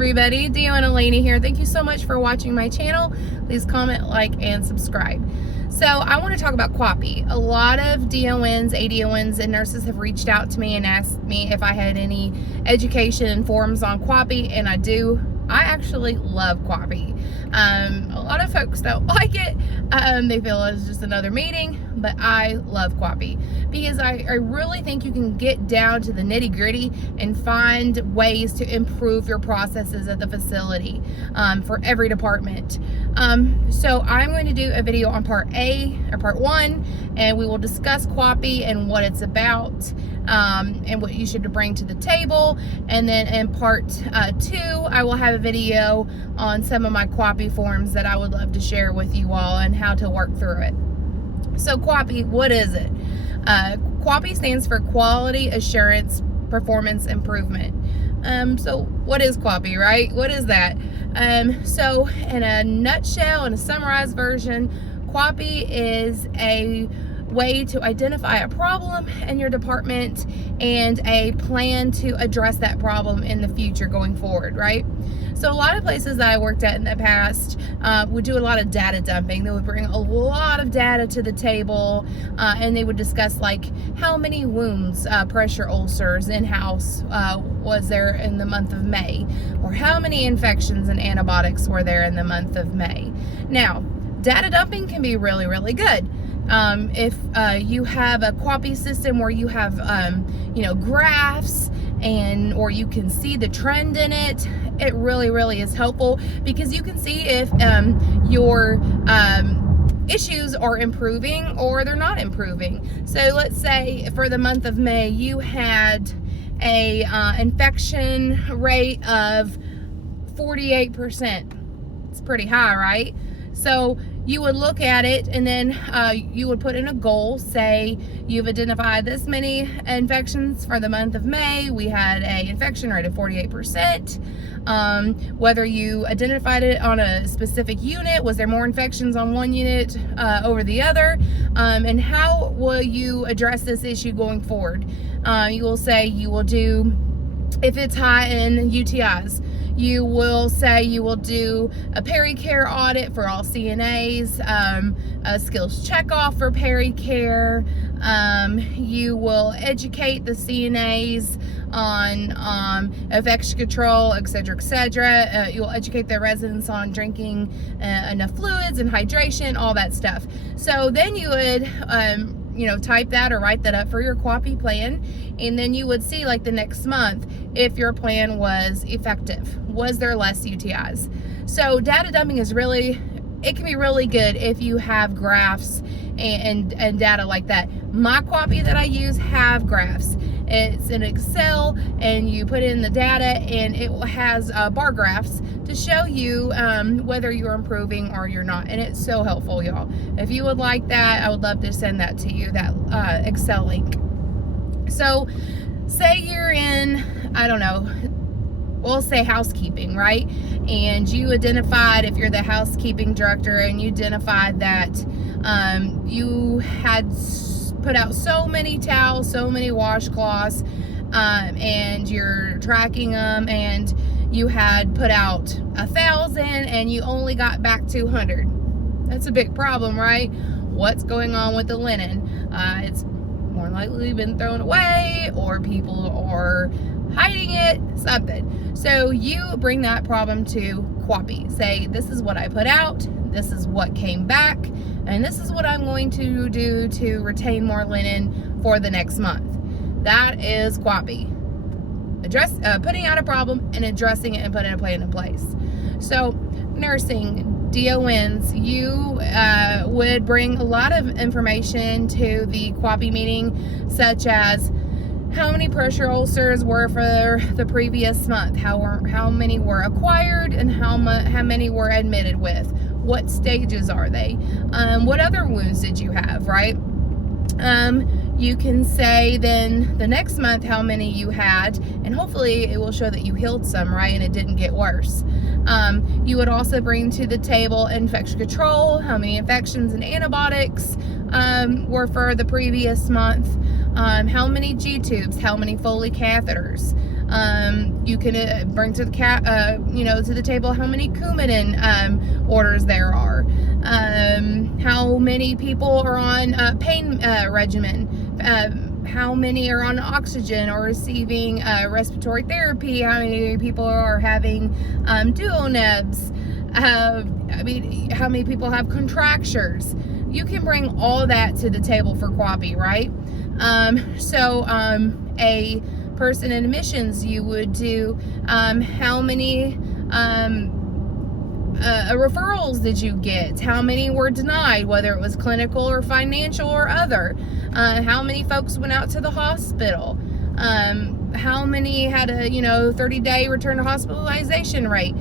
everybody, Dio and Eleni here. Thank you so much for watching my channel. Please comment, like, and subscribe. So I want to talk about QAPI. A lot of DONs, ADONs, and nurses have reached out to me and asked me if I had any education forums on QAPI, and I do. I actually love QAPI. A lot of folks don't like it. They feel it's just another meeting, but I love QAPI because I really think you can get down to the nitty gritty and find ways to improve your processes at the facility for every department. So I'm going to do a video on part A or part 1, and we will discuss QAPI and what it's about. And what you should bring to the table. And then in part 2, I will have a video on some of my QAPI forms that I would love to share with you all and how to work through it. So QAPI, what is it? QAPI stands for Quality Assurance Performance Improvement. So what is QAPI, right? What is that? So in a nutshell, in a summarized version, QAPI is a way to identify a problem in your department and a plan to address that problem in the future going forward, right? So a lot of places that I worked at in the past would do a lot of data dumping. They would bring a lot of data to the table, and they would discuss like how many wounds, pressure ulcers in-house was there in the month of May, or how many infections and antibiotics were there in the month of May. Now, data dumping can be really, really good. If you have a QAPI system where you have, graphs or you can see the trend in it, it really, really is helpful because you can see if your issues are improving or they're not improving. So let's say for the month of May, you had a infection rate of 48%. It's pretty high, right? So you would look at it and then you would put in a goal. Say you've identified this many infections for the month of May. We had a infection rate of 48%. Whether you identified it on a specific unit, was there more infections on one unit over the other? And how will you address this issue going forward? You will say you will do, if it's high in UTIs, you will say you will do a peri-care audit for all CNAs, a skills checkoff for peri-care. You will educate the CNAs on infection control, etc., etc. You will educate their residents on drinking enough fluids and hydration, all that stuff. So then you would type that or write that up for your QAPI plan, and then you would see like the next month if your plan was effective. Was there less UTIs? So data dumping is it can be really good if you have graphs and data like that. My QAPI that I use have graphs. It's in Excel, and you put in the data, and it has bar graphs to show you whether you're improving or you're not. And it's so helpful, y'all. If you would like that, I would love to send that to you, that Excel link. So say you're in, I don't know, we'll say housekeeping, right? And you identified, if you're the housekeeping director, and you identified that you had put out so many towels, so many washcloths, and you're tracking them, and you had put out 1,000 and you only got back 200. That's a big problem, right? What's going on with the linen? It's more likely been thrown away, or people are hiding it, something. So you bring that problem to QAPI. Say, this is what I put out, this is what came back, and this is what I'm going to do to retain more linen for the next month. That is QAPI. Putting out a problem and addressing it and putting a plan in place. So nursing, DONs, you would bring a lot of information to the QAPI meeting, such as how many pressure ulcers were for the previous month, how many were acquired, and how many were admitted with. What stages are they? What other wounds did you have, right? You can say then the next month how many you had, and hopefully it will show that you healed some, right, and it didn't get worse. You would also bring to the table infection control, how many infections and antibiotics were for the previous month, how many G-tubes, how many Foley catheters, You can bring to the to the table how many Coumadin orders there are, how many people are on pain regimen, how many are on oxygen or receiving respiratory therapy, how many people are having dual nebs, how many people have contractures. You can bring all that to the table for QAPI, right? A person in admissions, you would do how many referrals did you get? How many were denied, whether it was clinical or financial or other? How many folks went out to the hospital? How many had a 30-day return to hospitalization rate?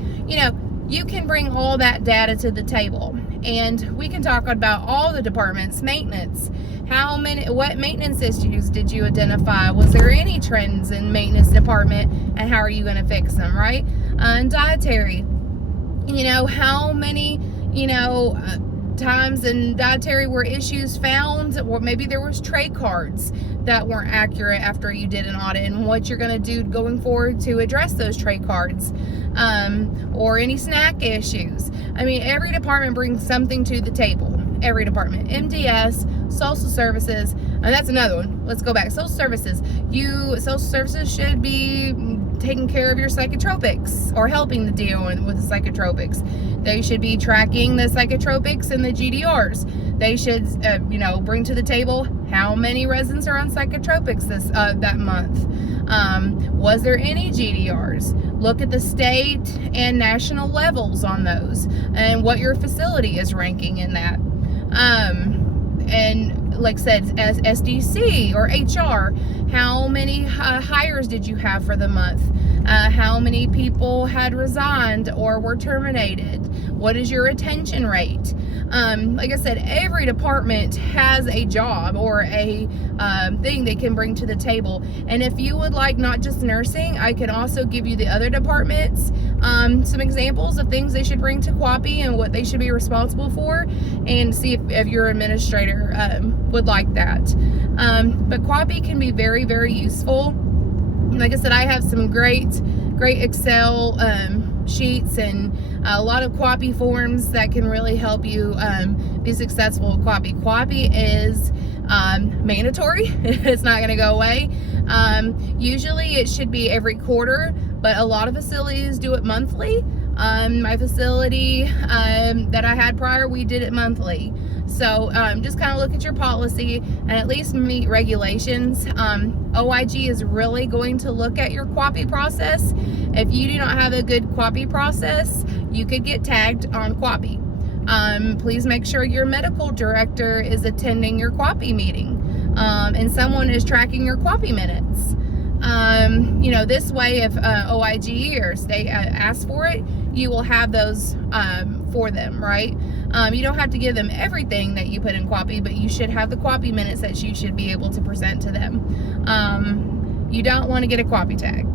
You can bring all that data to the table, and we can talk about all the departments. Maintenance, what maintenance issues did you identify? Was there any trends in maintenance department, and how are you going to fix them, right? And dietary, how many times in dietary were issues found, or maybe there was tray cards that weren't accurate after you did an audit, and what you're going to do going forward to address those tray cards, or any snack issues. Every department brings something to the table. Every department. MDS, social services, and that's another one. Let's go back. Social services. Social services should be taking care of your psychotropics, or helping the deal with the psychotropics. They should be tracking the psychotropics and the GDRs. They should, bring to the table how many residents are on psychotropics that month. Was there any GDRs? Look at the state and national levels on those, and what your facility is ranking in that. And like I said, as SDC or HR, how many hires did you have for the month? How many people had resigned or were terminated? What is your retention rate? Like I said, every department has a job or a thing they can bring to the table. And if you would like not just nursing, I can also give you the other departments some examples of things they should bring to QAPI and what they should be responsible for, and see if your administrator would like that. But QAPI can be very, very useful. Like I said, I have some great Excel sheets and a lot of QAPI forms that can really help you be successful with QAPI. QAPI is mandatory. It's not going to go away. Usually it should be every quarter, but a lot of facilities do it monthly. My facility that I had prior, we did it monthly. So just kind of look at your policy and at least meet regulations. OIG is really going to look at your QAPI process. If you do not have a good QAPI process, you could get tagged on QAPI. Please make sure your medical director is attending your QAPI meeting, and someone is tracking your QAPI minutes. This way, if OIG or state asks for it, you will have those for them, right? You don't have to give them everything that you put in QAPI, but you should have the QAPI minutes that you should be able to present to them. You don't want to get a QAPI tag.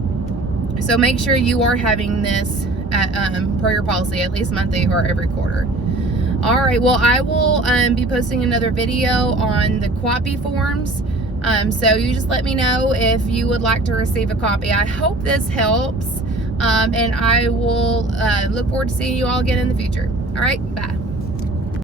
So make sure you are having this per your policy, at least monthly or every quarter. All right, well, I will be posting another video on the QAPI forms. So you just let me know if you would like to receive a copy. I hope this helps, and I will look forward to seeing you all again in the future. All right, bye.